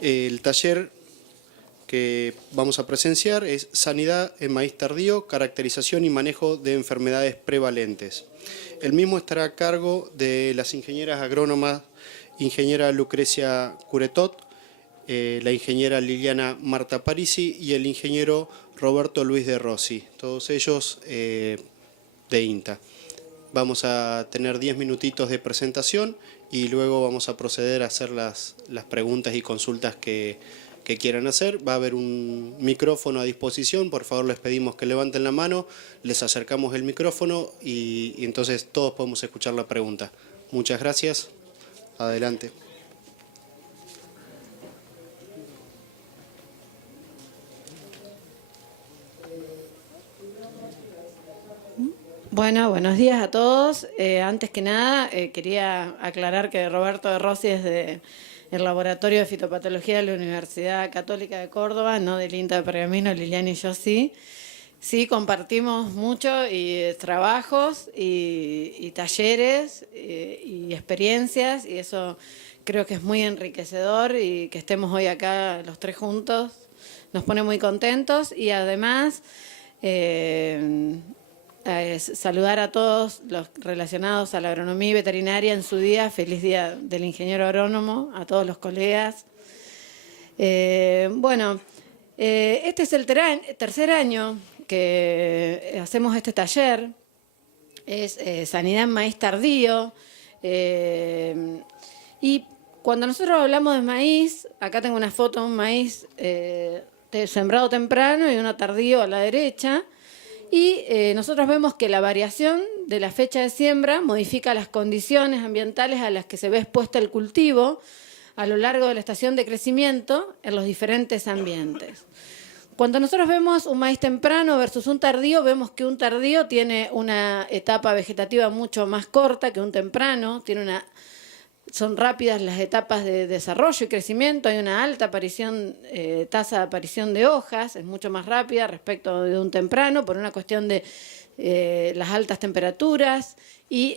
El taller que vamos a presenciar es Sanidad en maíz tardío, caracterización y manejo de enfermedades prevalentes. El mismo estará a cargo de las ingenieras agrónomas, ingeniera Lucrecia Curetot, la ingeniera Liliana Marta Parisi y el ingeniero Roberto Luis de Rossi, todos ellos de INTA. Vamos a tener 10 minutitos de presentación y luego vamos a proceder a hacer las preguntas y consultas que quieran hacer. Va a haber un micrófono a disposición, por favor les pedimos que levanten la mano, les acercamos el micrófono y entonces todos podemos escuchar la pregunta. Muchas gracias. Adelante. Bueno, buenos días a todos. Antes que nada, quería aclarar que Roberto de Rossi es del Laboratorio de Fitopatología de la Universidad Católica de Córdoba, no del INTA de Pergamino, Liliana y yo sí. Sí, compartimos mucho y trabajos y talleres y experiencias, y eso creo que es muy enriquecedor, y que estemos hoy acá los tres juntos nos pone muy contentos. Y además saludar a todos los relacionados a la agronomía y veterinaria en su día. Feliz Día del Ingeniero Agrónomo a todos los colegas. Este es el tercer año que hacemos este taller. Es Sanidad en maíz tardío. Y cuando nosotros hablamos de maíz, acá tengo una foto de un maíz sembrado temprano y uno tardío a la derecha. Y nosotros vemos que la variación de la fecha de siembra modifica las condiciones ambientales a las que se ve expuesta el cultivo a lo largo de la estación de crecimiento en los diferentes ambientes. Cuando nosotros vemos un maíz temprano versus un tardío, vemos que un tardío tiene una etapa vegetativa mucho más corta que un temprano, son rápidas las etapas de desarrollo y crecimiento, hay una alta tasa de aparición de hojas, es mucho más rápida respecto de un temprano por una cuestión de las altas temperaturas y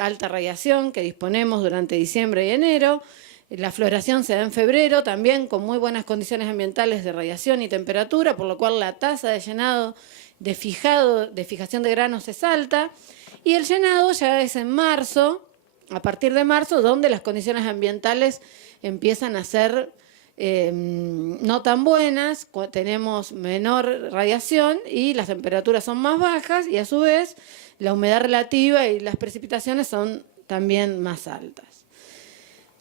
alta radiación que disponemos durante diciembre y enero. La floración se da en febrero, también con muy buenas condiciones ambientales de radiación y temperatura, por lo cual la tasa de llenado, de fijación de granos es alta, y el llenado ya es en marzo, a partir de marzo, donde las condiciones ambientales empiezan a ser no tan buenas, tenemos menor radiación y las temperaturas son más bajas, y a su vez la humedad relativa y las precipitaciones son también más altas.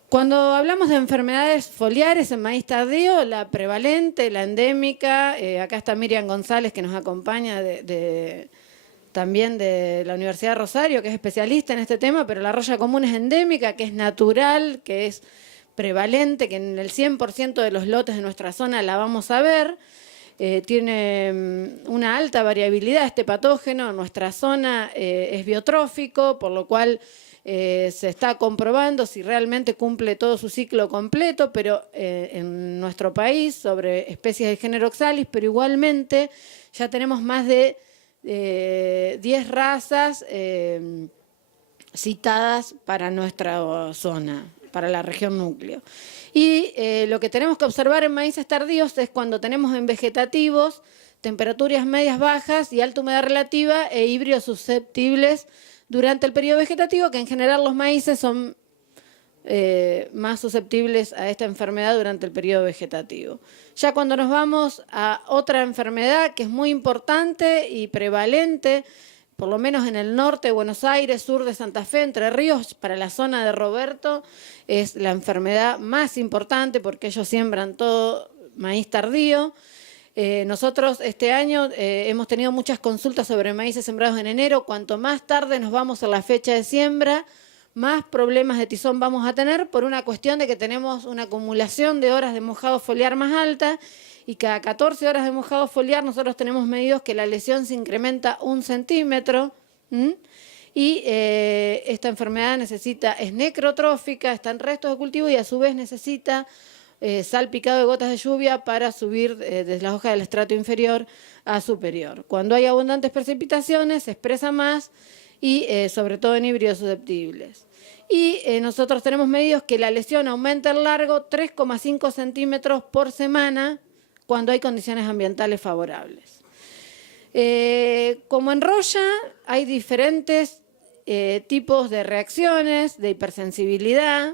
Cuando hablamos de enfermedades foliares en maíz tardío, la prevalente, la endémica, acá está Miriam González, que nos acompaña también de la Universidad de Rosario, que es especialista en este tema, pero la roya común es endémica, que es natural, que es prevalente, que en el 100% de los lotes de nuestra zona la vamos a ver. Tiene una alta variabilidad este patógeno. En nuestra zona es biotrófico, por lo cual se está comprobando si realmente cumple todo su ciclo completo, pero en nuestro país sobre especies del género Oxalis, pero igualmente ya tenemos más de 10 razas citadas para nuestra zona, para la región núcleo. Y lo que tenemos que observar en maíces tardíos es cuando tenemos en vegetativos temperaturas medias bajas y alta humedad relativa e híbridos susceptibles durante el periodo vegetativo, que en general los maíces son más susceptibles a esta enfermedad durante el periodo vegetativo. Ya cuando nos vamos a otra enfermedad que es muy importante y prevalente, por lo menos en el norte de Buenos Aires, sur de Santa Fe, Entre Ríos, para la zona de Roberto, es la enfermedad más importante porque ellos siembran todo maíz tardío. Nosotros este año hemos tenido muchas consultas sobre maíces sembrados en enero. Cuanto más tarde nos vamos a la fecha de siembra, más problemas de tizón vamos a tener por una cuestión de que tenemos una acumulación de horas de mojado foliar más alta, y cada 14 horas de mojado foliar nosotros tenemos medidos que la lesión se incrementa 1 centímetro. Y esta enfermedad es necrotrófica, está en restos de cultivo y a su vez necesita salpicado de gotas de lluvia para subir desde las hojas del estrato inferior a superior. Cuando hay abundantes precipitaciones se expresa más y sobre todo en híbridos susceptibles. Y nosotros tenemos medidos que la lesión aumenta el largo 3,5 centímetros por semana cuando hay condiciones ambientales favorables. Como en roya, hay diferentes tipos de reacciones, de hipersensibilidad,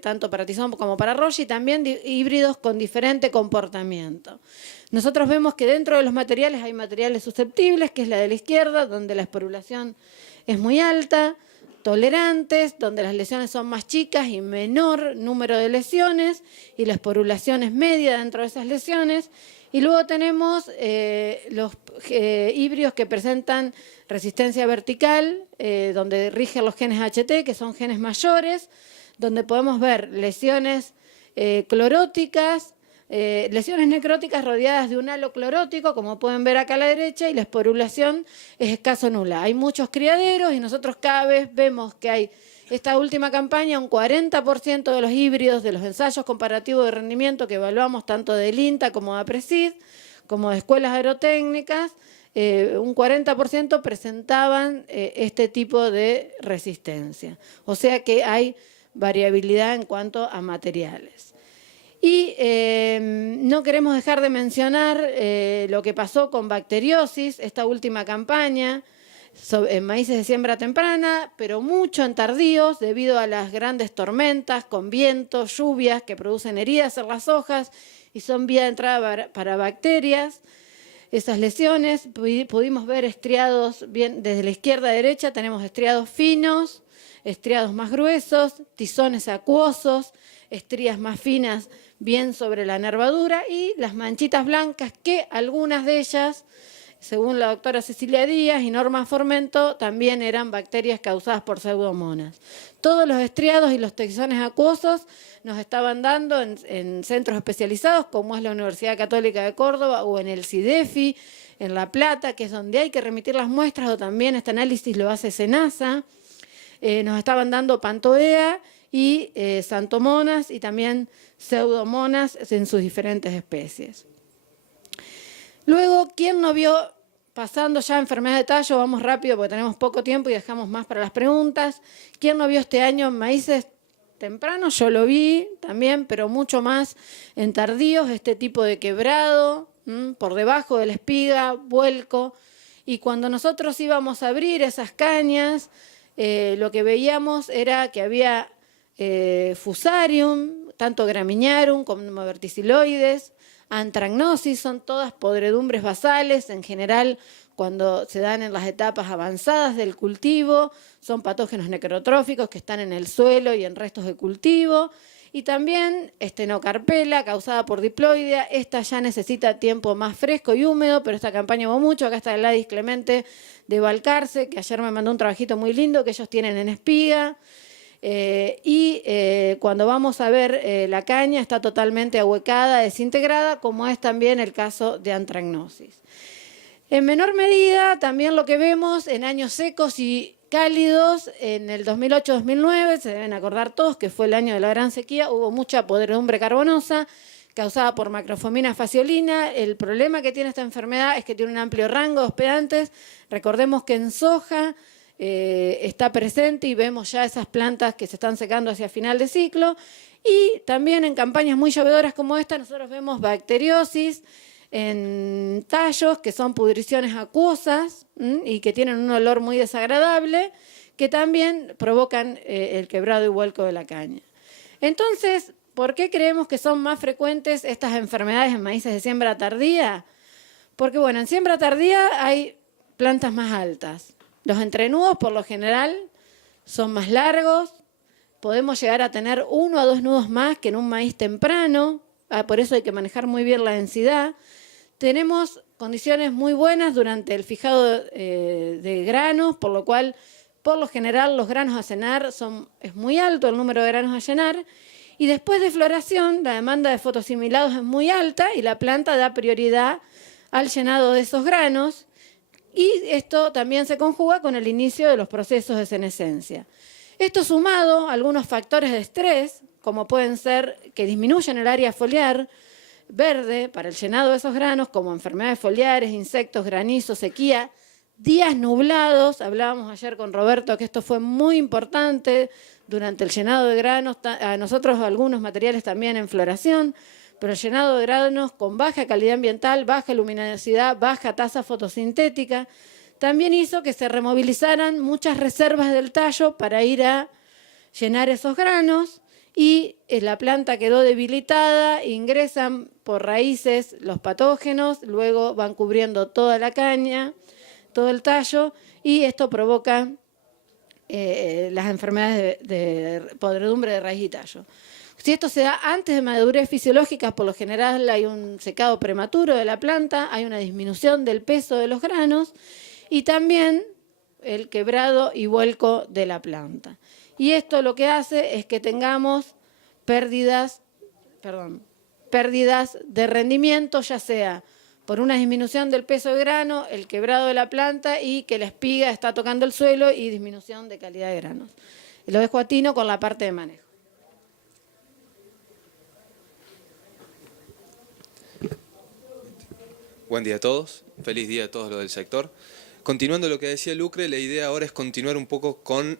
tanto para tizón como para roya, y también híbridos con diferente comportamiento. Nosotros vemos que dentro de los materiales hay materiales susceptibles, que es la de la izquierda, donde la esporulación es muy alta, tolerantes, donde las lesiones son más chicas y menor número de lesiones, y la esporulación es media dentro de esas lesiones. Y luego tenemos los híbridos que presentan resistencia vertical, donde rigen los genes HT, que son genes mayores, donde podemos ver lesiones cloróticas, lesiones necróticas rodeadas de un halo clorótico, como pueden ver acá a la derecha, y la esporulación es escaso nula. Hay muchos criaderos y nosotros cada vez vemos que hay, esta última campaña, un 40% de los híbridos de los ensayos comparativos de rendimiento que evaluamos tanto del INTA como de APRESID, como de escuelas aerotécnicas, un 40% presentaban este tipo de resistencia. O sea que hay variabilidad en cuanto a materiales. Y no queremos dejar de mencionar lo que pasó con bacteriosis, esta última campaña, en maíces de siembra temprana, pero mucho en tardíos debido a las grandes tormentas con vientos, lluvias que producen heridas en las hojas y son vía de entrada para bacterias. Esas lesiones pudimos ver estriados, bien desde la izquierda a derecha tenemos estriados finos, estriados más gruesos, tizones acuosos, estrías más finas bien sobre la nervadura y las manchitas blancas que algunas de ellas, según la doctora Cecilia Díaz y Norma Formento, también eran bacterias causadas por pseudomonas. Todos los estriados y los tizones acuosos nos estaban dando en centros especializados, como es la Universidad Católica de Córdoba o en el CIDEFI, en La Plata, que es donde hay que remitir las muestras, o también este análisis lo hace SENASA. Nos estaban dando pantoea y santomonas y también pseudomonas en sus diferentes especies. Luego, ¿quién no vio, pasando ya a enfermedad de tallo, vamos rápido porque tenemos poco tiempo y dejamos más para las preguntas, ¿quién no vio este año maíces tempranos? Yo lo vi también, pero mucho más en tardíos, este tipo de quebrado, por debajo de la espiga, vuelco, y cuando nosotros íbamos a abrir esas cañas, lo que veíamos era que había fusarium, tanto graminearum como verticiloides, antragnosis, son todas podredumbres basales, en general cuando se dan en las etapas avanzadas del cultivo, son patógenos necrotróficos que están en el suelo y en restos de cultivo, y también estenocarpela causada por diploidea. Esta ya necesita tiempo más fresco y húmedo, pero esta campaña hubo mucho. Acá está Gladys Clemente de Balcarce, que ayer me mandó un trabajito muy lindo que ellos tienen en espiga. Cuando vamos a ver la caña está totalmente ahuecada, desintegrada, como es también el caso de antragnosis. En menor medida, también lo que vemos en años secos y cálidos, en el 2008-2009, se deben acordar todos que fue el año de la gran sequía, hubo mucha podredumbre carbonosa causada por macrofomina faciolina. El problema que tiene esta enfermedad es que tiene un amplio rango de hospedantes. Recordemos que en soja está presente y vemos ya esas plantas que se están secando hacia final de ciclo. Y también en campañas muy llovedoras como esta nosotros vemos bacteriosis en tallos, que son pudriciones acuosas y que tienen un olor muy desagradable, que también provocan el quebrado y vuelco de la caña. Entonces, ¿por qué creemos que son más frecuentes estas enfermedades en maíces de siembra tardía? Porque, bueno, en siembra tardía hay plantas más altas. Los entrenudos, por lo general, son más largos. Podemos llegar a tener 1 a 2 nudos más que en un maíz temprano. Por eso hay que manejar muy bien la densidad. Tenemos condiciones muy buenas durante el fijado de granos, por lo cual, por lo general, los granos a llenar es muy alto el número de granos a llenar. Y después de floración, la demanda de fotosimilados es muy alta y la planta da prioridad al llenado de esos granos. Y esto también se conjuga con el inicio de los procesos de senescencia. Esto sumado a algunos factores de estrés, como pueden ser que disminuyen el área foliar verde para el llenado de esos granos, como enfermedades foliares, insectos, granizo, sequía, días nublados, hablábamos ayer con Roberto que esto fue muy importante durante el llenado de granos, a nosotros algunos materiales también en floración, pero el llenado de granos con baja calidad ambiental, baja luminosidad, baja tasa fotosintética, también hizo que se removilizaran muchas reservas del tallo para ir a llenar esos granos y la planta quedó debilitada, ingresan por raíces los patógenos, luego van cubriendo toda la caña, todo el tallo, y esto provoca las enfermedades de podredumbre de raíz y tallo. Si esto se da antes de madurez fisiológica, por lo general hay un secado prematuro de la planta, hay una disminución del peso de los granos y también el quebrado y vuelco de la planta. Y esto lo que hace es que tengamos pérdidas de rendimiento, ya sea por una disminución del peso de grano, el quebrado de la planta y que la espiga está tocando el suelo y disminución de calidad de granos. Y lo dejo a Tino con la parte de manejo. Buen día a todos, feliz día a todos los del sector. Continuando lo que decía Lucre, la idea ahora es continuar un poco con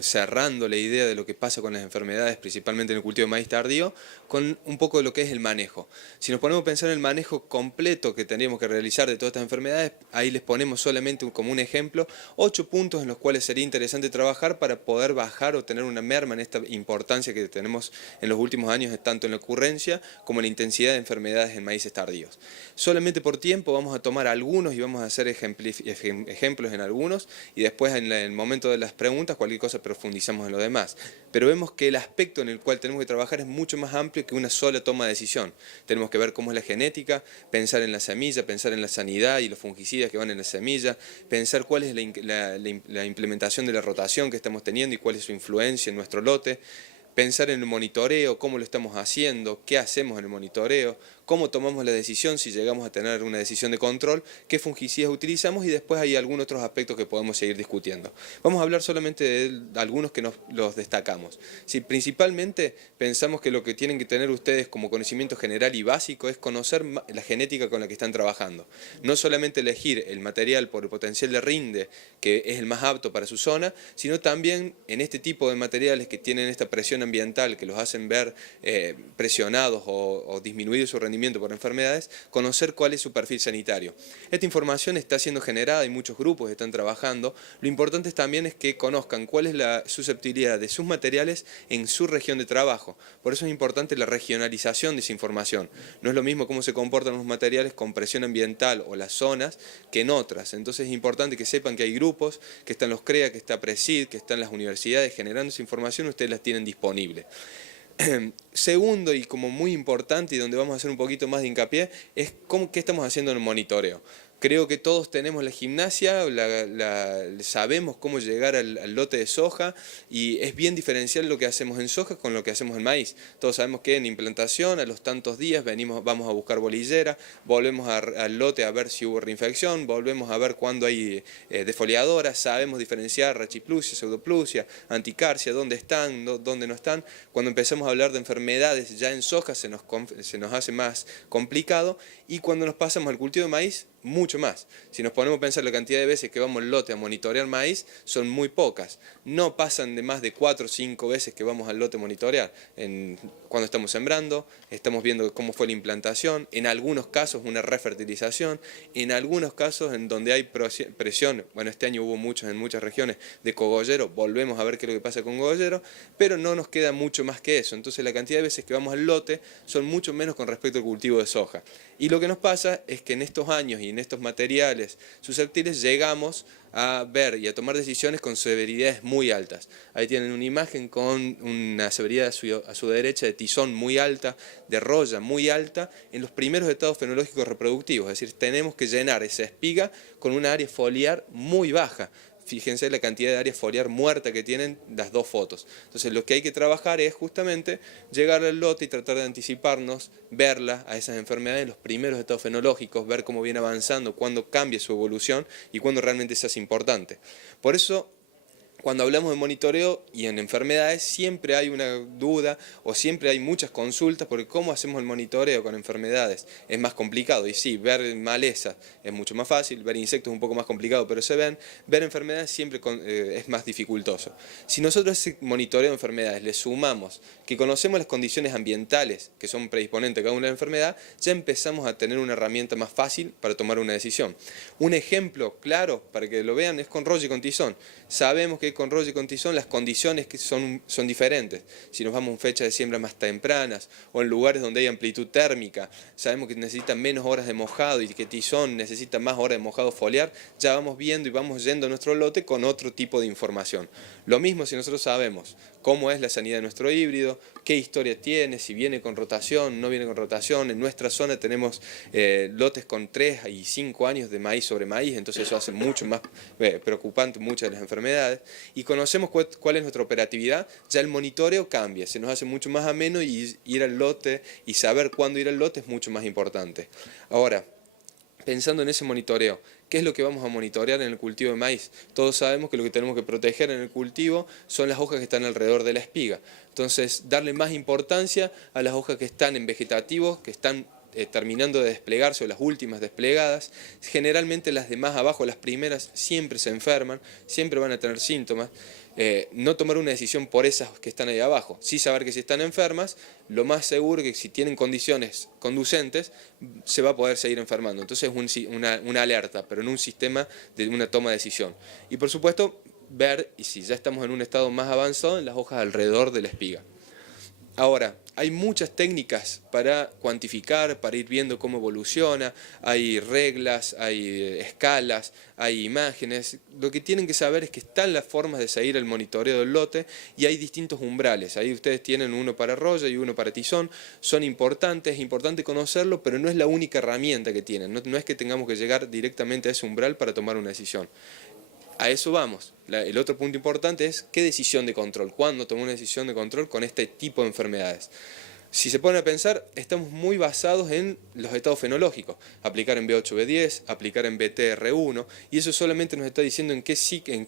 cerrando la idea de lo que pasa con las enfermedades, principalmente en el cultivo de maíz tardío, con un poco de lo que es el manejo. Si nos ponemos a pensar en el manejo completo que tendríamos que realizar de todas estas enfermedades, ahí les ponemos solamente como un ejemplo 8 puntos en los cuales sería interesante trabajar para poder bajar o tener una merma en esta importancia que tenemos en los últimos años, tanto en la ocurrencia como en la intensidad de enfermedades en maíces tardíos. Solamente por tiempo vamos a tomar algunos y vamos a hacer ejemplos en algunos y después en el momento de las preguntas, cualquier cosa profundizamos en lo demás. Pero vemos que el aspecto en el cual tenemos que trabajar es mucho más amplio que una sola toma de decisión. Tenemos que ver cómo es la genética, pensar en la semilla, pensar en la sanidad y los fungicidas que van en la semilla, pensar cuál es la implementación de la rotación que estamos teniendo y cuál es su influencia en nuestro lote, pensar en el monitoreo, cómo lo estamos haciendo, qué hacemos en el monitoreo, cómo tomamos la decisión si llegamos a tener una decisión de control, qué fungicidas utilizamos y después hay algunos otros aspectos que podemos seguir discutiendo. Vamos a hablar solamente de algunos que los destacamos. Si principalmente pensamos que lo que tienen que tener ustedes como conocimiento general y básico es conocer la genética con la que están trabajando. No solamente elegir el material por el potencial de rinde, que es el más apto para su zona, sino también en este tipo de materiales que tienen esta presión ambiental, que los hacen ver presionados o disminuir su rendimiento por enfermedades, conocer cuál es su perfil sanitario. Esta información está siendo generada y muchos grupos están trabajando. Lo importante también es que conozcan cuál es la susceptibilidad de sus materiales en su región de trabajo. Por eso es importante la regionalización de esa información. No es lo mismo cómo se comportan los materiales con presión ambiental o las zonas que en otras. Entonces es importante que sepan que hay grupos, que están los CREA, que está PRESID, que están las universidades generando esa información, ustedes las tienen disponible. Segundo, y como muy importante y donde vamos a hacer un poquito más de hincapié, es qué estamos haciendo en el monitoreo. Creo que todos tenemos la gimnasia, sabemos cómo llegar al lote de soja y es bien diferencial lo que hacemos en soja con lo que hacemos en maíz. Todos sabemos que en implantación a los tantos días vamos a buscar bolillera, volvemos al lote a ver si hubo reinfección, volvemos a ver cuándo hay defoliadoras, sabemos diferenciar rachiplusia, pseudoplusia, anticarsia, dónde están, dónde no están. Cuando empezamos a hablar de enfermedades ya en soja se nos hace más complicado y cuando nos pasamos al cultivo de maíz, mucho más. Si nos ponemos a pensar la cantidad de veces que vamos al lote a monitorear maíz, son muy pocas. No pasan de más de 4 o 5 veces que vamos al lote a monitorear. Cuando estamos sembrando, estamos viendo cómo fue la implantación, en algunos casos una refertilización, en algunos casos en donde hay presión, bueno, este año hubo muchos en muchas regiones de cogollero, volvemos a ver qué es lo que pasa con cogollero, pero no nos queda mucho más que eso. Entonces la cantidad de veces que vamos al lote son mucho menos con respecto al cultivo de soja. Y lo que nos pasa es que en estos años y en estos materiales susceptibles llegamos a ver y a tomar decisiones con severidades muy altas. Ahí tienen una imagen con una severidad a su derecha de tizón muy alta, de roya muy alta, en los primeros estados fenológicos reproductivos. Es decir, tenemos que llenar esa espiga con una área foliar muy baja. Fíjense la cantidad de área foliar muerta que tienen las dos fotos. Entonces lo que hay que trabajar es justamente llegar al lote y tratar de anticiparnos, verla a esas enfermedades en los primeros estados fenológicos, ver cómo viene avanzando, cuándo cambia su evolución y cuándo realmente se hace importante. Por eso Cuando hablamos de monitoreo y en enfermedades siempre hay una duda o siempre hay muchas consultas porque cómo hacemos el monitoreo con enfermedades es más complicado. Y sí, ver malezas es mucho más fácil, ver insectos es un poco más complicado, pero se ven, ver enfermedades siempre es más dificultoso. Si nosotros ese monitoreo de enfermedades le sumamos que conocemos las condiciones ambientales que son predisponentes a cada una de las enfermedades, ya empezamos a tener una herramienta más fácil para tomar una decisión. Un ejemplo claro para que lo vean es con rollo y con tizón. Sabemos que con rollo y con tizón las condiciones que son diferentes. Si nos vamos a fecha de siembra más tempranas o en lugares donde hay amplitud térmica, sabemos que necesitan menos horas de mojado y que tizón necesita más horas de mojado foliar, ya vamos viendo y vamos yendo a nuestro lote con otro tipo de información. Lo mismo si nosotros sabemos cómo es la sanidad de nuestro híbrido, qué historia tiene, si viene con rotación, no viene con rotación. En nuestra zona tenemos lotes con 3 y 5 años de maíz sobre maíz, entonces eso hace mucho más preocupante muchas de las enfermedades. Y conocemos cuál es nuestra operatividad, ya el monitoreo cambia, se nos hace mucho más ameno y ir al lote y saber cuándo ir al lote es mucho más importante. Ahora, pensando en ese monitoreo, ¿qué es lo que vamos a monitorear en el cultivo de maíz? Todos sabemos que lo que tenemos que proteger en el cultivo son las hojas que están alrededor de la espiga. Entonces, darle más importancia a las hojas que están en vegetativos, que están terminando de desplegarse o las últimas desplegadas. Generalmente las de más abajo, las primeras, siempre se enferman, siempre van a tener síntomas. No tomar una decisión por esas que están ahí abajo, sí saber que si están enfermas, lo más seguro que si tienen condiciones conducentes, se va a poder seguir enfermando. Entonces es una alerta, pero en un sistema de una toma de decisión. Y por supuesto, ver, y si ya estamos en un estado más avanzado, en las hojas alrededor de la espiga. Ahora, hay muchas técnicas para cuantificar, para ir viendo cómo evoluciona, hay reglas, hay escalas, hay imágenes. Lo que tienen que saber es que están las formas de seguir el monitoreo del lote y hay distintos umbrales. Ahí ustedes tienen uno para rollo y uno para tizón. Son importantes, es importante conocerlo, pero no es la única herramienta que tienen. No es que tengamos que llegar directamente a ese umbral para tomar una decisión. A eso vamos. El otro punto importante es qué decisión de control, cuándo tomar una decisión de control con este tipo de enfermedades. Si se ponen a pensar, estamos muy basados en los estados fenológicos, aplicar en B8, B10, aplicar en BTR1, y eso solamente nos está diciendo en qué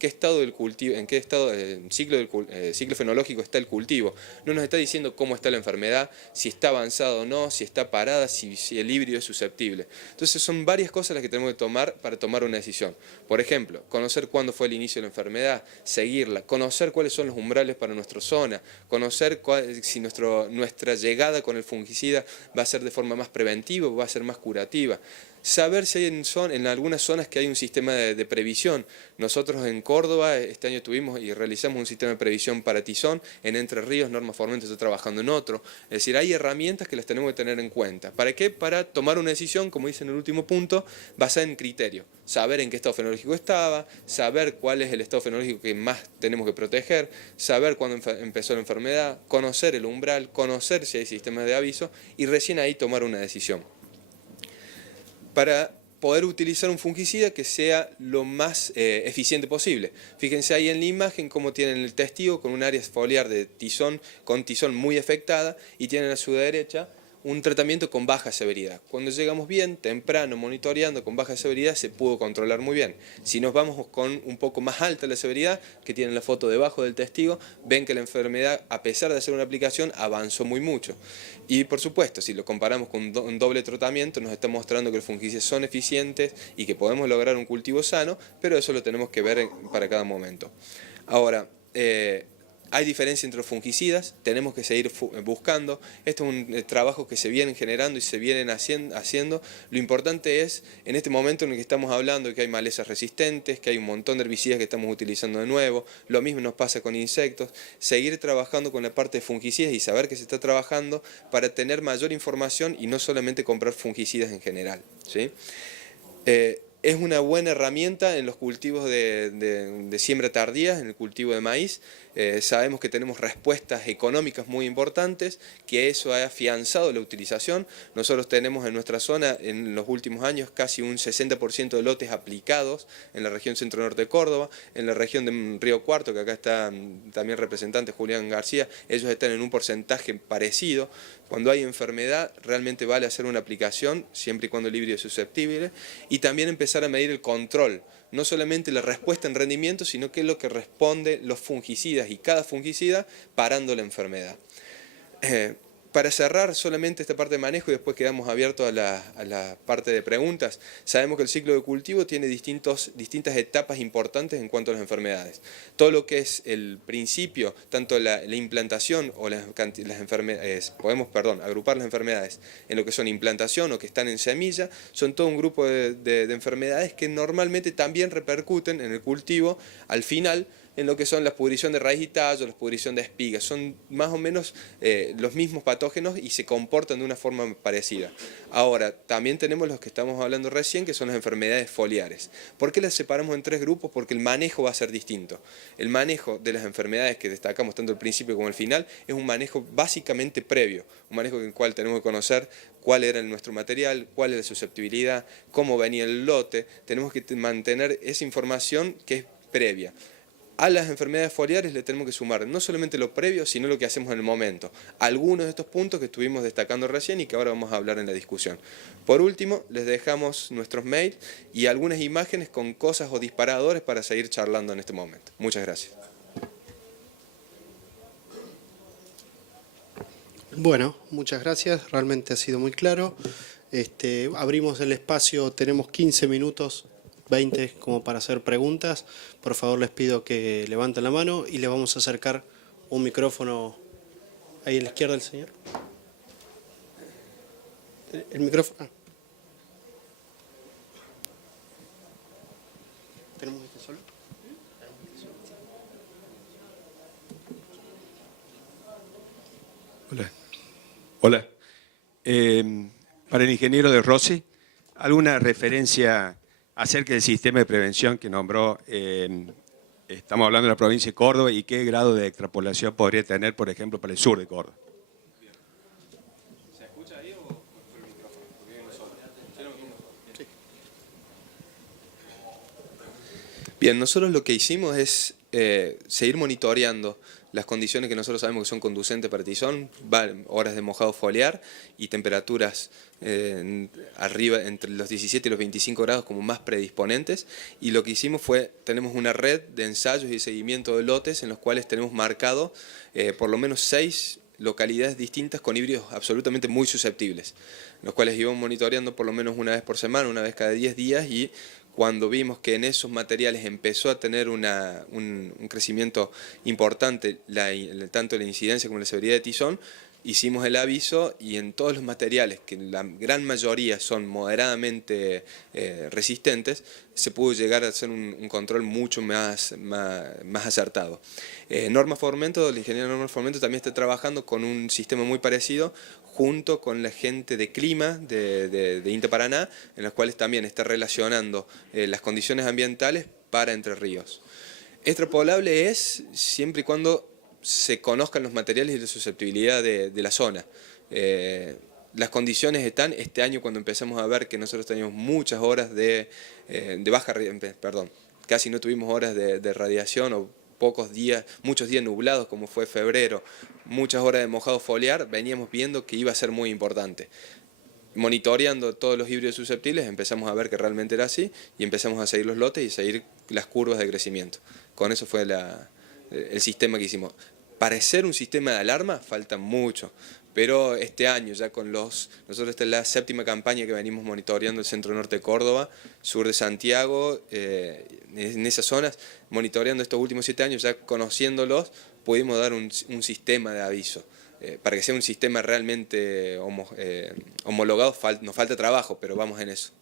estado del cultivo, en qué estado ciclo fenológico está el cultivo. No nos está diciendo cómo está la enfermedad, si está avanzado o no, si está parada, si el híbrido es susceptible. Entonces son varias cosas las que tenemos que tomar para tomar una decisión. Por ejemplo, conocer cuándo fue el inicio de la enfermedad, seguirla, conocer cuáles son los umbrales para nuestra zona, conocer si nuestra llegada con el fungicida va a ser de forma más preventiva o va a ser más curativa. Saber si hay en algunas zonas que hay un sistema de previsión. Nosotros en Córdoba este año tuvimos y realizamos un sistema de previsión para tizón. En Entre Ríos, Norma Formento está trabajando en otro. Es decir, hay herramientas que las tenemos que tener en cuenta. ¿Para qué? Para tomar una decisión, como dice en el último punto, basada en criterio. Saber en qué estado fenológico estaba, saber cuál es el estado fenológico que más tenemos que proteger, saber cuándo empezó la enfermedad, conocer el umbral, conocer si hay sistemas de aviso y recién ahí tomar una decisión. Para poder utilizar un fungicida que sea lo más eficiente posible. Fíjense ahí en la imagen cómo tienen el testigo con un área foliar de tizón, con tizón muy afectada, y tienen a su derecha un tratamiento con baja severidad. Cuando llegamos bien, temprano, monitoreando con baja severidad, se pudo controlar muy bien. Si nos vamos con un poco más alta la severidad, que tienen la foto debajo del testigo, ven que la enfermedad, a pesar de hacer una aplicación, avanzó muy mucho. Y por supuesto, si lo comparamos con un doble tratamiento, nos está mostrando que los fungicidas son eficientes y que podemos lograr un cultivo sano, pero eso lo tenemos que ver para cada momento. Ahora, hay diferencia entre los fungicidas, tenemos que seguir buscando. Esto es un trabajo que se vienen generando y se vienen haciendo. Lo importante es, en este momento en el que estamos hablando, que hay malezas resistentes, que hay un montón de herbicidas que estamos utilizando de nuevo. Lo mismo nos pasa con insectos. Seguir trabajando con la parte de fungicidas y saber que se está trabajando para tener mayor información y no solamente comprar fungicidas en general, ¿sí? Es una buena herramienta en los cultivos de siembra tardía, en el cultivo de maíz. Sabemos que tenemos respuestas económicas muy importantes, que eso ha afianzado la utilización. Nosotros tenemos en nuestra zona en los últimos años casi un 60% de lotes aplicados en la región centro-norte de Córdoba, en la región de Río Cuarto, que acá está también representante Julián García, ellos están en un porcentaje parecido. Cuando hay enfermedad realmente vale hacer una aplicación, siempre y cuando el híbrido es susceptible, y también empezar empezar a medir el control, no solamente la respuesta en rendimiento, sino qué es lo que responde los fungicidas y cada fungicida parando la enfermedad. Para cerrar solamente esta parte de manejo y después quedamos abiertos a la parte de preguntas, sabemos que el ciclo de cultivo tiene distintas etapas importantes en cuanto a las enfermedades. Todo lo que es el principio, tanto la implantación o las enfermedades, agrupar las enfermedades en lo que son implantación o que están en semilla, son todo un grupo de enfermedades que normalmente también repercuten en el cultivo al final, en lo que son la pudrición de raíz y tallo, la pudrición de espigas. Son más o menos los mismos patógenos y se comportan de una forma parecida. Ahora, también tenemos los que estamos hablando recién, que son las enfermedades foliares. ¿Por qué las separamos en tres grupos? Porque el manejo va a ser distinto. El manejo de las enfermedades que destacamos tanto al principio como al final es un manejo básicamente previo, un manejo en el cual tenemos que conocer cuál era nuestro material, cuál es la susceptibilidad, cómo venía el lote. Tenemos que mantener esa información que es previa. A las enfermedades foliares le tenemos que sumar no solamente lo previo, sino lo que hacemos en el momento. Algunos de estos puntos que estuvimos destacando recién y que ahora vamos a hablar en la discusión. Por último, les dejamos nuestros mails y algunas imágenes con cosas o disparadores para seguir charlando en este momento. Muchas gracias. Bueno, muchas gracias, realmente ha sido muy claro. Abrimos el espacio, tenemos 15 minutos, 20 como para hacer preguntas. Por favor les pido que levanten la mano y les vamos a acercar un micrófono ahí a la izquierda del señor. El micrófono. ¿Tenemos este solo? Hola. Para el ingeniero de Rossi, ¿alguna referencia acerca del sistema de prevención que nombró? Estamos hablando de la provincia de Córdoba y qué grado de extrapolación podría tener, por ejemplo, para el sur de Córdoba. ¿Se escucha ahí o por el micrófono? Porque viene solo. Sí. Bien, nosotros lo que hicimos es seguir monitoreando las condiciones que nosotros sabemos que son conducentes para tizón, horas de mojado foliar y temperaturas arriba entre los 17 y los 25 grados como más predisponentes, y lo que hicimos fue, tenemos una red de ensayos y seguimiento de lotes en los cuales tenemos marcado por lo menos 6 localidades distintas con híbridos absolutamente muy susceptibles, los cuales íbamos monitoreando por lo menos una vez por semana, una vez cada 10 días, y cuando vimos que en esos materiales empezó a tener un crecimiento importante, tanto la incidencia como la severidad de tizón, hicimos el aviso y en todos los materiales, que la gran mayoría son moderadamente resistentes, se pudo llegar a hacer un control mucho más acertado. Norma Formento, el ingeniero Norma Formento también está trabajando con un sistema muy parecido junto con la gente de clima de INTA Paraná, en los cuales también está relacionando las condiciones ambientales para Entre Ríos. Extrapolable es siempre y cuando se conozcan los materiales y la susceptibilidad de la zona. Las condiciones están, este año cuando empezamos a ver que nosotros teníamos muchas horas casi no tuvimos horas de radiación o muchos días nublados como fue febrero, muchas horas de mojado foliar, veníamos viendo que iba a ser muy importante. Monitoreando todos los híbridos susceptibles empezamos a ver que realmente era así y empezamos a seguir los lotes y seguir las curvas de crecimiento. Con eso fue el sistema que hicimos. Para ser un sistema de alarma falta mucho, pero este año ya nosotros esta es la 7ª campaña que venimos monitoreando el centro norte de Córdoba, sur de Santiago, en esas zonas, monitoreando estos últimos 7 años, ya conociéndolos, pudimos dar un sistema de aviso. Para que sea un sistema realmente homologado nos falta trabajo, pero vamos en eso.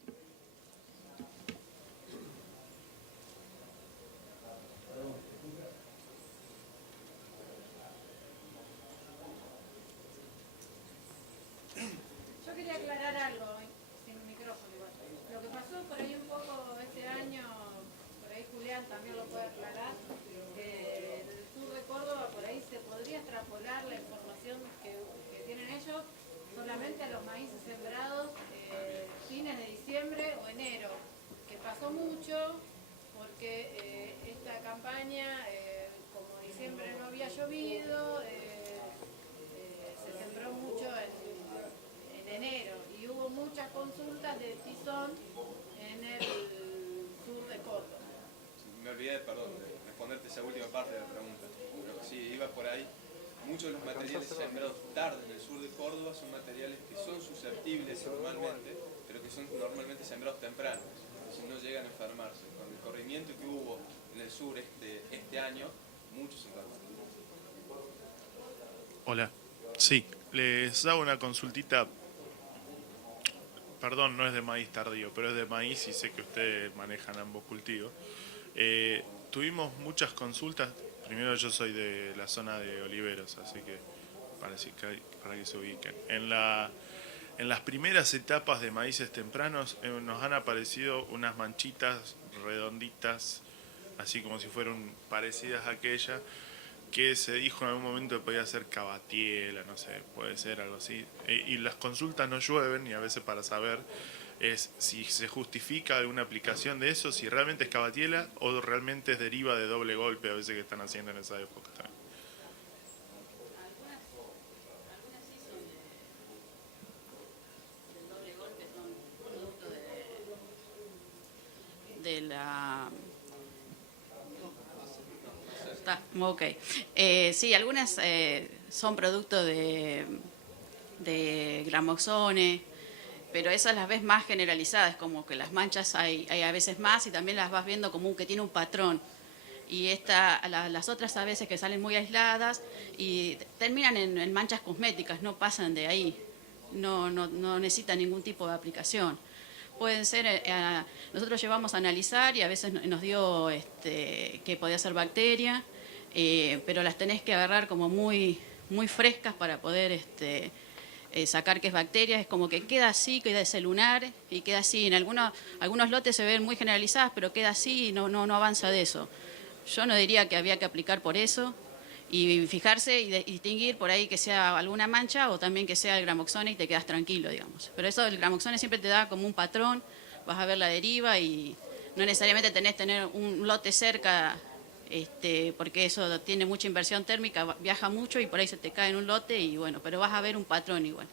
Yo quería aclarar algo, sin micrófono igual. Lo que pasó por ahí un poco este año, por ahí Julián también lo puede aclarar, que del sur de Córdoba por ahí se podría extrapolar la información que tienen ellos solamente a los maíces sembrados fines de diciembre o enero, que pasó mucho porque esta campaña, como diciembre no había llovido, se sembró mucho en enero y hubo muchas consultas de tizón en el olvidé, perdón, de responderte esa última parte de la pregunta. Pero sí, iba por ahí. Muchos de los materiales sembrados tarde en el sur de Córdoba son materiales que son susceptibles normalmente, pero que son normalmente sembrados temprano. Si no llegan a enfermarse. Con el corrimiento que hubo en el sur este año, muchos se enfermaron. Hola. Sí, les hago una consultita. Perdón, no es de maíz tardío, pero es de maíz y sé que ustedes manejan ambos cultivos. Tuvimos muchas consultas. Primero, yo soy de la zona de Oliveros, así que para que se ubiquen. En las primeras etapas de maíces tempranos nos han aparecido unas manchitas redonditas, así como si fueran parecidas a aquella, que se dijo en algún momento que podía ser cabatiela, no sé, puede ser algo así. Y las consultas no llueven, y a veces para saber es si se justifica alguna aplicación de eso, si realmente es cabatiela o realmente es deriva de doble golpe, a veces que están haciendo en esa época también. De la... Ok. Sí, algunas son producto de gramoxone, pero esas las ves más generalizadas, como que las manchas hay a veces más y también las vas viendo como que tiene un patrón. Y las otras a veces que salen muy aisladas y terminan en manchas cosméticas, no pasan de ahí, no necesitan ningún tipo de aplicación. Pueden ser, nosotros llevamos a analizar y a veces nos dio que podía ser bacteria, pero las tenés que agarrar como muy frescas para poder sacar que es bacteria. Es como que queda así, queda ese lunar y queda así. En algunos lotes se ven muy generalizadas, pero queda así y no avanza de eso. Yo no diría que había que aplicar por eso y fijarse y distinguir por ahí que sea alguna mancha o también que sea el gramoxone y te quedas tranquilo, digamos. Pero eso del gramoxone siempre te da como un patrón, vas a ver la deriva y no necesariamente tenés que tener un lote cerca, porque eso tiene mucha inversión térmica, viaja mucho y por ahí se te cae en un lote y bueno, pero vas a ver un patrón igual.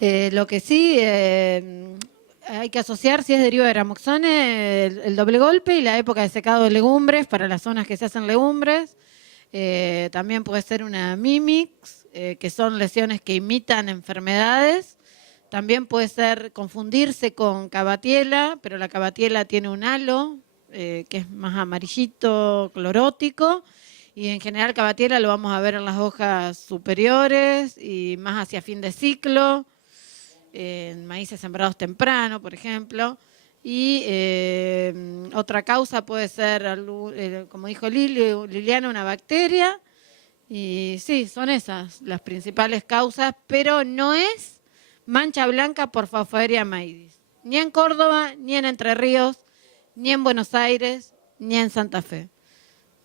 Lo que sí hay que asociar, si es deriva de gramoxone, el doble golpe y la época de secado de legumbres para las zonas que se hacen legumbres. También puede ser una mimix, que son lesiones que imitan enfermedades. También puede ser confundirse con cabatiela, pero la cabatiela tiene un halo, que es más amarillito, clorótico. Y en general cabatiela lo vamos a ver en las hojas superiores y más hacia fin de ciclo, en maíces sembrados temprano, por ejemplo. Y otra causa puede ser, como dijo Liliana, una bacteria. Y sí, son esas las principales causas, pero no es mancha blanca por Phauphaeria maidis. Ni en Córdoba, ni en Entre Ríos, ni en Buenos Aires, ni en Santa Fe.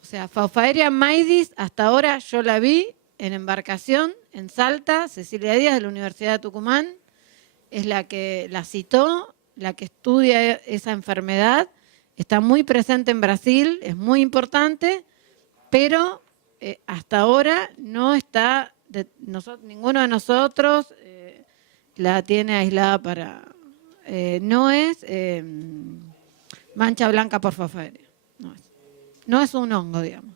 O sea, Phauphaeria maidis, hasta ahora yo la vi en embarcación en Salta. Cecilia Díaz de la Universidad de Tucumán es la que la citó, la que estudia esa enfermedad. Está muy presente en Brasil, es muy importante, pero hasta ahora no está, ninguno de nosotros la tiene aislada para... no es mancha blanca por Phauphaeria, no es un hongo, digamos.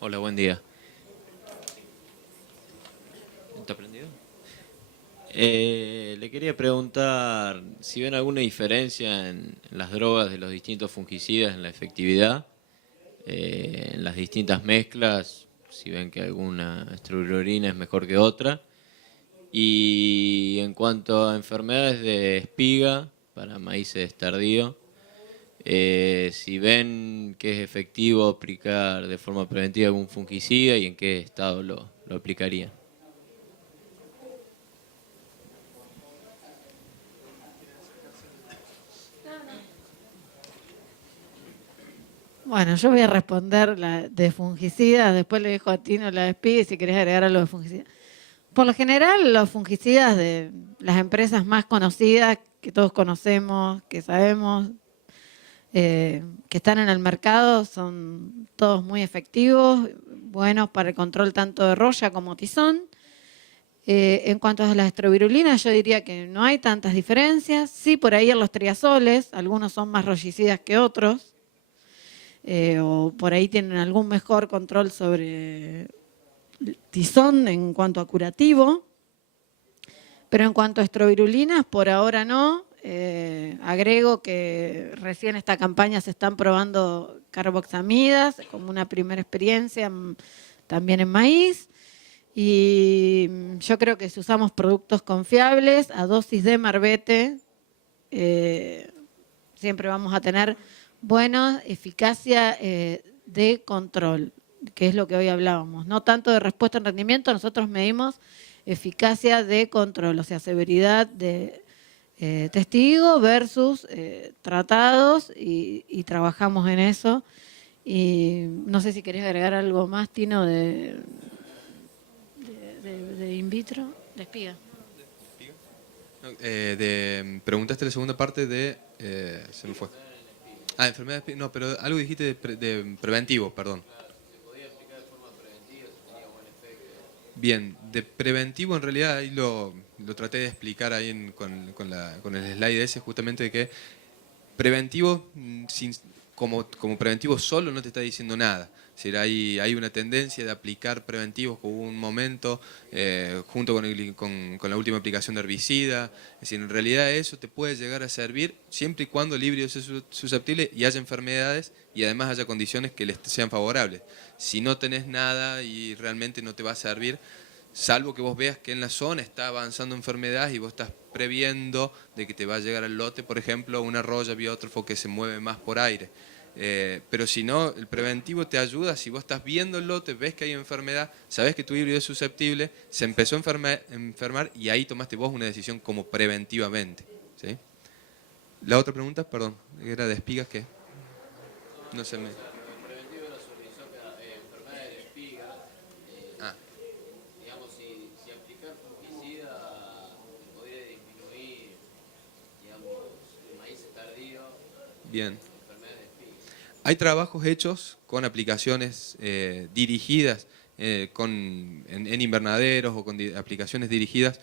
Hola, buen día. ¿Está prendido? Le quería preguntar si ven alguna diferencia en las drogas de los distintos fungicidas en la efectividad, en las distintas mezclas, si ven que alguna estrurolina es mejor que otra. Y en cuanto a enfermedades de espiga para maíces tardío, si ven que es efectivo aplicar de forma preventiva algún fungicida y en qué estado lo aplicarían. Bueno, yo voy a responder la de fungicidas, después le dejo a Tino la de espiga y si querés agregar algo de fungicidas. Por lo general, los fungicidas de las empresas más conocidas, que todos conocemos, que sabemos, que están en el mercado, son todos muy efectivos, buenos para el control tanto de roya como tizón. En cuanto a las estrovirulinas, yo diría que no hay tantas diferencias. Sí, por ahí en los triazoles, algunos son más rollicidas que otros, o por ahí tienen algún mejor control sobre tizón en cuanto a curativo. Pero en cuanto a estrovirulinas, por ahora no. Agrego que recién esta campaña se están probando carboxamidas como una primera experiencia también en maíz. Y yo creo que si usamos productos confiables a dosis de marbete, siempre vamos a tener buena eficacia de control, que es lo que hoy hablábamos. No tanto de respuesta en rendimiento, nosotros medimos eficacia de control, o sea, severidad de testigo versus tratados y trabajamos en eso. Y no sé si querés agregar algo más, Tino, de in vitro, de espiga. Preguntaste la segunda parte de... se me fue. Enfermedad de espiga. No, pero algo dijiste de preventivo, perdón. Bien, de preventivo en realidad ahí lo traté de explicar ahí con el slide ese, justamente de que preventivo, como preventivo solo no te está diciendo nada. Es decir, hay una tendencia de aplicar preventivos con un momento junto con la última aplicación de herbicida. Es decir, en realidad eso te puede llegar a servir siempre y cuando el híbrido sea susceptible y haya enfermedades y además haya condiciones que les sean favorables. Si no tenés nada y realmente no te va a servir, salvo que vos veas que en la zona está avanzando enfermedad y vos estás previendo de que te va a llegar al lote, por ejemplo, una roya biótrofo que se mueve más por aire. Pero si no, el preventivo te ayuda. Si vos estás viendo el lote, ves que hay enfermedad, sabés que tu híbrido es susceptible, se empezó a enfermar y ahí tomaste vos una decisión como preventivamente, ¿sí? La otra pregunta, perdón, era de espigas, ¿qué? No se me... Bien. Hay trabajos hechos con aplicaciones dirigidas en invernaderos o con aplicaciones dirigidas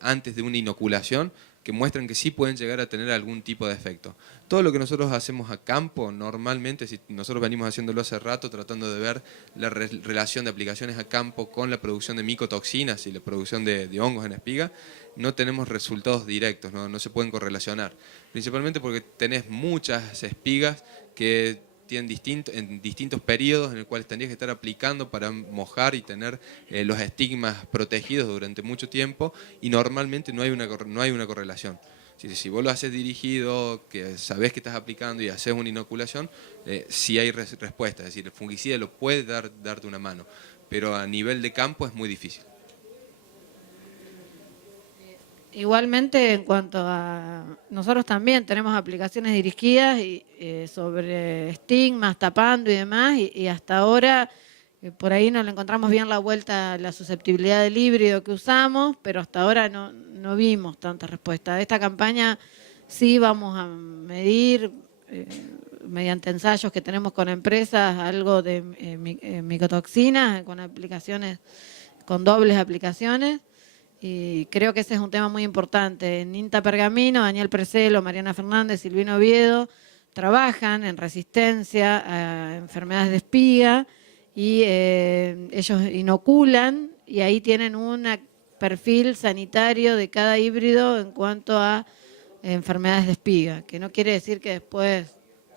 antes de una inoculación que muestran que sí pueden llegar a tener algún tipo de efecto. Todo lo que nosotros hacemos a campo, normalmente, si nosotros venimos haciéndolo hace rato, tratando de ver la relación de aplicaciones a campo con la producción de micotoxinas y la producción de hongos en espiga, no tenemos resultados directos, no se pueden correlacionar. Principalmente porque tenés muchas espigas que tienen en distintos periodos en los cuales tendrías que estar aplicando para mojar y tener los estigmas protegidos durante mucho tiempo y normalmente no hay una correlación. Si vos lo haces dirigido, que sabés que estás aplicando y haces una inoculación, sí hay respuesta, es decir, el fungicida lo puede darte una mano, pero a nivel de campo es muy difícil. Igualmente, en cuanto a... Nosotros también tenemos aplicaciones dirigidas sobre estigmas, tapando y demás, y hasta ahora por ahí no le encontramos bien la vuelta a la susceptibilidad del híbrido que usamos, pero hasta ahora no vimos tanta respuesta. De esta campaña sí vamos a medir, mediante ensayos que tenemos con empresas, algo de micotoxinas, con aplicaciones, con dobles aplicaciones. Y creo que ese es un tema muy importante. En INTA Pergamino, Daniel Preselo, Mariana Fernández, Silvino Oviedo trabajan en resistencia a enfermedades de espiga y ellos inoculan y ahí tienen un perfil sanitario de cada híbrido en cuanto a enfermedades de espiga, que no quiere decir que después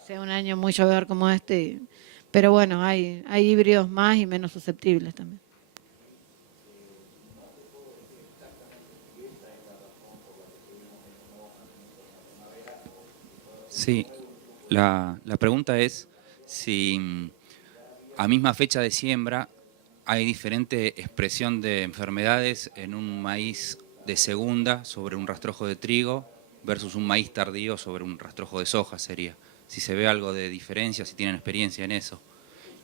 sea un año muy llovedor como este, pero bueno, hay híbridos más y menos susceptibles también. Sí, la pregunta es si a misma fecha de siembra hay diferente expresión de enfermedades en un maíz de segunda sobre un rastrojo de trigo versus un maíz tardío sobre un rastrojo de soja sería. Si se ve algo de diferencia, si tienen experiencia en eso.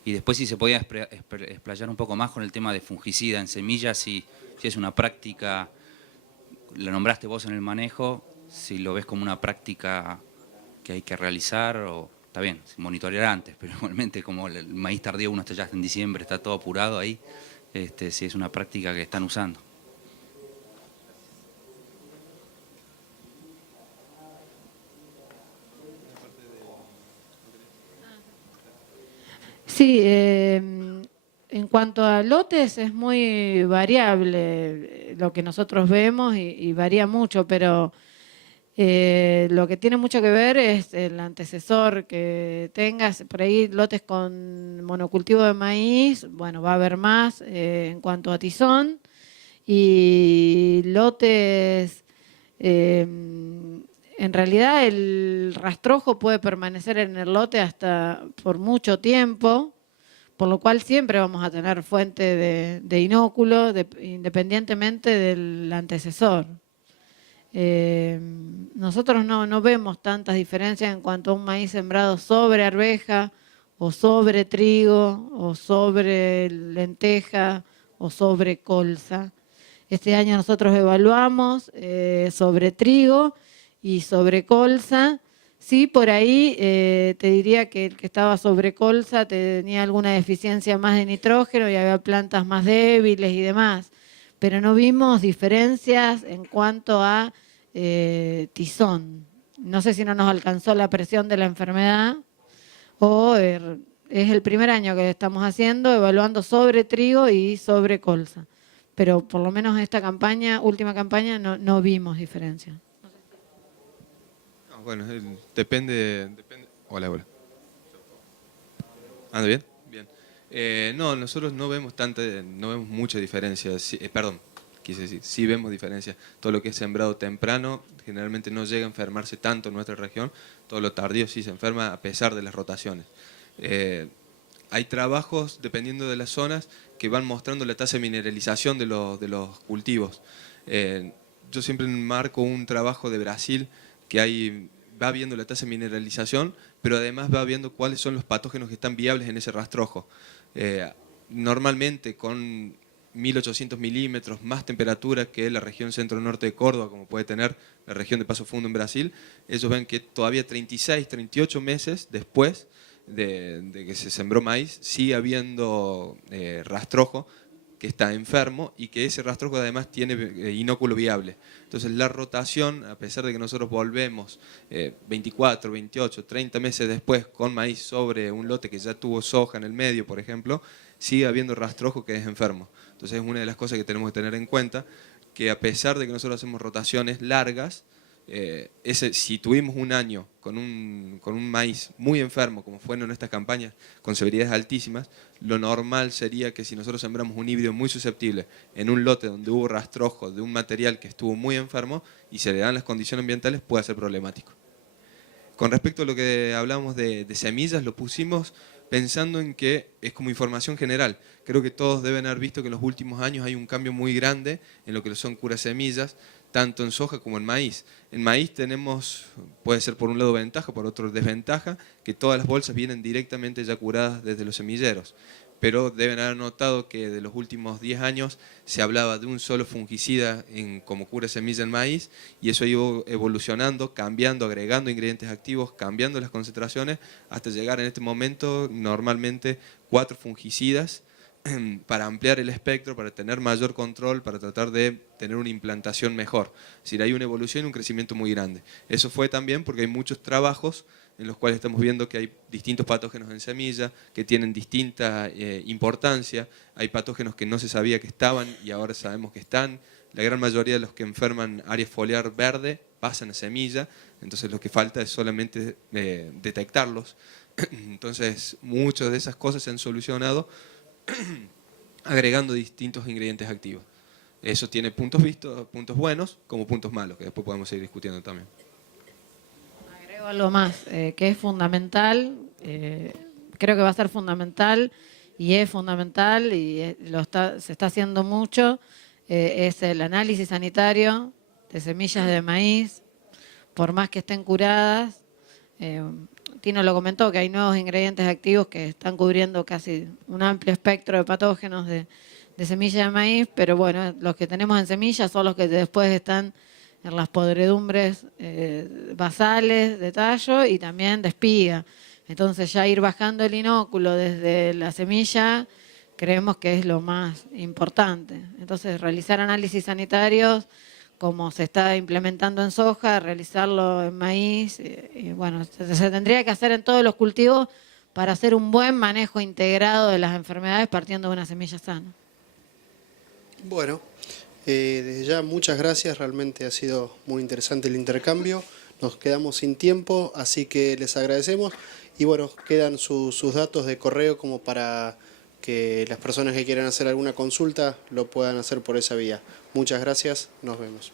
Y después si se podía explayar un poco más con el tema de fungicida en semillas, si es una práctica, la nombraste vos en el manejo, si lo ves como una práctica que hay que realizar o está bien, se monitoreará antes, pero igualmente como el maíz tardío uno está ya en diciembre, está todo apurado ahí, sí es una práctica que están usando. Sí, en cuanto a lotes es muy variable lo que nosotros vemos y varía mucho, pero lo que tiene mucho que ver es el antecesor que tengas. Por ahí lotes con monocultivo de maíz, bueno, va a haber más en cuanto a tizón, y lotes, en realidad el rastrojo puede permanecer en el lote hasta por mucho tiempo, por lo cual siempre vamos a tener fuente de inóculo independientemente del antecesor. Nosotros no vemos tantas diferencias en cuanto a un maíz sembrado sobre arveja o sobre trigo o sobre lenteja o sobre colza. Este año nosotros evaluamos sobre trigo y sobre colza. Sí, por ahí te diría que el que estaba sobre colza tenía alguna deficiencia más de nitrógeno y había plantas más débiles y demás, pero no vimos diferencias en cuanto a tizón. No sé si no nos alcanzó la presión de la enfermedad o es el primer año que estamos haciendo, evaluando sobre trigo y sobre colza. Pero por lo menos en esta campaña, última campaña, no vimos diferencia. Bueno, depende. Hola, hola. ¿Anda bien? Bien. No, nosotros no vemos mucha diferencia. Sí, perdón, quise decir, sí vemos diferencia. Todo lo que es sembrado temprano generalmente no llega a enfermarse tanto en nuestra región. Todo lo tardío sí se enferma a pesar de las rotaciones. Hay trabajos, dependiendo de las zonas, que van mostrando la tasa de mineralización de los cultivos. Yo siempre marco un trabajo de Brasil que va viendo la tasa de mineralización, pero además va viendo cuáles son los patógenos que están viables en ese rastrojo. Normalmente con 1800 milímetros más temperatura que la región centro-norte de Córdoba, como puede tener la región de Paso Fundo en Brasil, ellos ven que todavía 36, 38 meses después de que se sembró maíz, sigue habiendo rastrojo que está enfermo y que ese rastrojo además tiene inóculo viable. Entonces la rotación, a pesar de que nosotros volvemos 24, 28, 30 meses después con maíz sobre un lote que ya tuvo soja en el medio, por ejemplo, sigue habiendo rastrojo que es enfermo. Entonces es una de las cosas que tenemos que tener en cuenta, que a pesar de que nosotros hacemos rotaciones largas, si tuvimos un año con un maíz muy enfermo, como fueron en estas campañas, con severidades altísimas, lo normal sería que si nosotros sembramos un híbrido muy susceptible en un lote donde hubo rastrojo de un material que estuvo muy enfermo y se le dan las condiciones ambientales, puede ser problemático. Con respecto a lo que hablamos de semillas, lo pusimos pensando en que es como información general. Creo que todos deben haber visto que en los últimos años hay un cambio muy grande en lo que son curas semillas, tanto en soja como en maíz. En maíz tenemos, puede ser por un lado ventaja, por otro desventaja, que todas las bolsas vienen directamente ya curadas desde los semilleros. Pero deben haber notado que de los últimos 10 años se hablaba de un solo fungicida como cura semilla en maíz, y eso ha ido evolucionando, cambiando, agregando ingredientes activos, cambiando las concentraciones, hasta llegar en este momento normalmente 4 fungicidas para ampliar el espectro, para tener mayor control, para tratar de tener una implantación mejor. Es decir, hay una evolución y un crecimiento muy grande. Eso fue también porque hay muchos trabajos en los cuales estamos viendo que hay distintos patógenos en semilla, que tienen distinta importancia. Hay patógenos que no se sabía que estaban y ahora sabemos que están. La gran mayoría de los que enferman área foliar verde pasan a semilla, entonces lo que falta es solamente detectarlos. Entonces, muchas de esas cosas se han solucionado agregando distintos ingredientes activos. Eso tiene puntos buenos como puntos malos, que después podemos seguir discutiendo también. Agrego algo más, que es fundamental, creo que va a ser fundamental y es fundamental y se está haciendo mucho, es el análisis sanitario de semillas de maíz, por más que estén curadas. Tino lo comentó, que hay nuevos ingredientes activos que están cubriendo casi un amplio espectro de patógenos de semilla de maíz, pero bueno, los que tenemos en semillas son los que después están en las podredumbres basales de tallo y también de espiga. Entonces ya ir bajando el inóculo desde la semilla creemos que es lo más importante. Entonces realizar análisis sanitarios como se está implementando en soja, realizarlo en maíz, y bueno, se tendría que hacer en todos los cultivos para hacer un buen manejo integrado de las enfermedades partiendo de una semilla sana. Bueno, desde ya muchas gracias, realmente ha sido muy interesante el intercambio. Nos quedamos sin tiempo, así que les agradecemos. Y bueno, quedan sus datos de correo como para que las personas que quieran hacer alguna consulta lo puedan hacer por esa vía. Muchas gracias, nos vemos.